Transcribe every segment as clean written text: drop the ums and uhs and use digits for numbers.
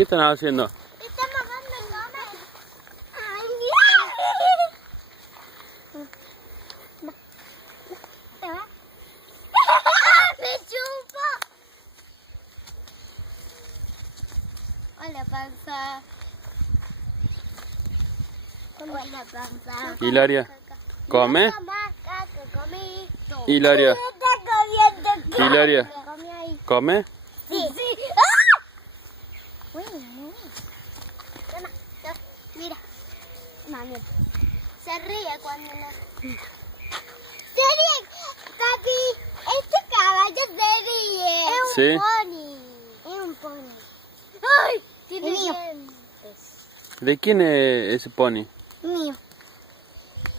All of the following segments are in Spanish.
¿Qué están haciendo? Estamos dando a comer. ¡Ay, Dios! ¡Me chupo! Hola, panza. Hola, panza. Hilaria, ¿come? Mamá, caca, comí. Hilaria, Está comiendo caca. Hilaria, Comí ahí. ¿come? Sí. ¡Ah! Uy, uy. Toma, mira. Mami. Se ríe cuando no. Se ríe, papi. Este caballo se ríe. Es un Sí. pony. Es un pony. ¡Ay! Tiene dientes. ¿De quién es ese pony? Mío.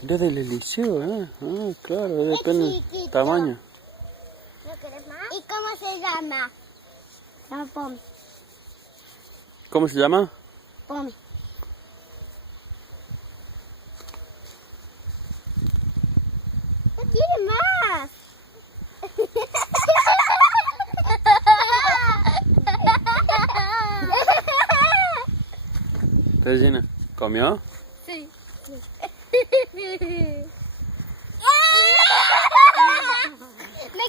Es del liceo, ¿eh? Ah, claro, depende del chiquito. tamaño. ¿No querés más? ¿Y cómo se llama? Se llama Pomi. ¿Cómo se llama? Pomi. No tiene más. Regina, ¿comió? Sí. Me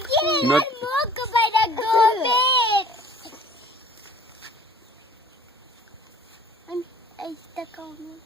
quiere No- dar moco para comer. Ay, ahí está comiendo.